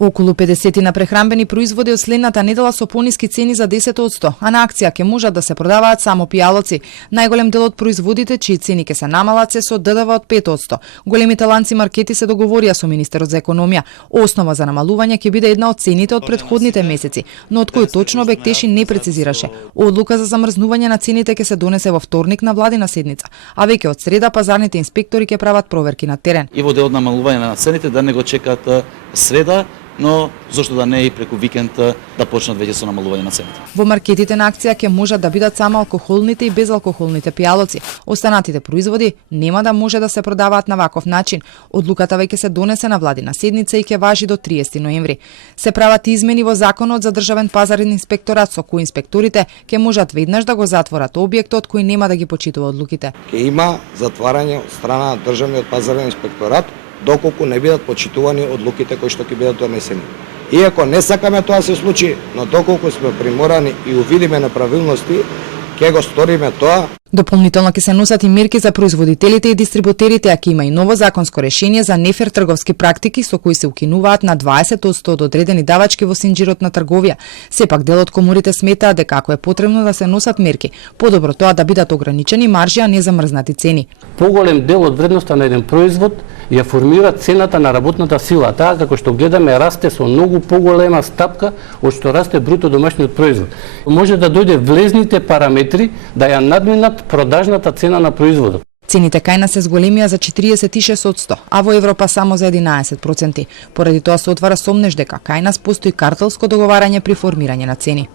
Околу 50 на прехранбени производи од следната недела со пониски цени за 10%, а на акција ќе можат да се продаваат само пијалоци. Најголем дел од производите чии цени ќе се намалат се со ДДВ од 5%. Големите ланци маркети се договорија со министерот за економија. Основа за намалување ќе биде една од цените од претходните месеци, но од кој точно Бектеши не прецизираше. Одлука за замрзнување на цените ќе се донесе во вторник на владина седница, а веќе од среда пазарните инспектори ќе прават проверки на терен. И во дел од намалување на цените да не го чекаат среда, но зошто да не и преку викенд да почнат веќе со намалување на цените. Во маркетите на акција ќе можат да бидат само алкохолните и безалкохолните пијалоци. Останатите производи нема да може да се продаваат на ваков начин. Одлуката веќе се донесе на владина седница и ќе важи до 30 ноември. Се прават измени во Законот за државен пазарен инспекторат со кои инспекторите ќе можат веднаш да го затворат објектот кој нема да ги почитува одлуките. Ќе има затварање од страна на државниот пазарен инспекторат доколку не бидат почитувани одлуките кои што ќе бидат донесени. Иако не сакаме тоа се случи, но доколку сме приморани и увидиме неправилности, ќе го сториме тоа. Дополнително ќе се носат и мерки за производителите и дистрибутерите, а ќе има и ново законско решение за нефер трговски практики со кои се укинуваат на 20% од одредени давачки во синџирот на трговија. Сепак дел од коморите сметаат дека ако е потребно да се носат мерки, подобро тоа да бидат ограничени маржи, а не замрзнати цени. Поголем дел од вредноста на еден производ ја формира цената на работната сила, таа како што гледаме расте со многу поголема стапка од што расте бруто домашниот производ. Може да дојде влезните параметри да ја надминат продажната цена на производот. Цените кај нас се зголемија за 46%, а во Европа само за 11%. Поради тоа се отвара сомнеж дека кај нас постои картелско договарање при формирање на цени.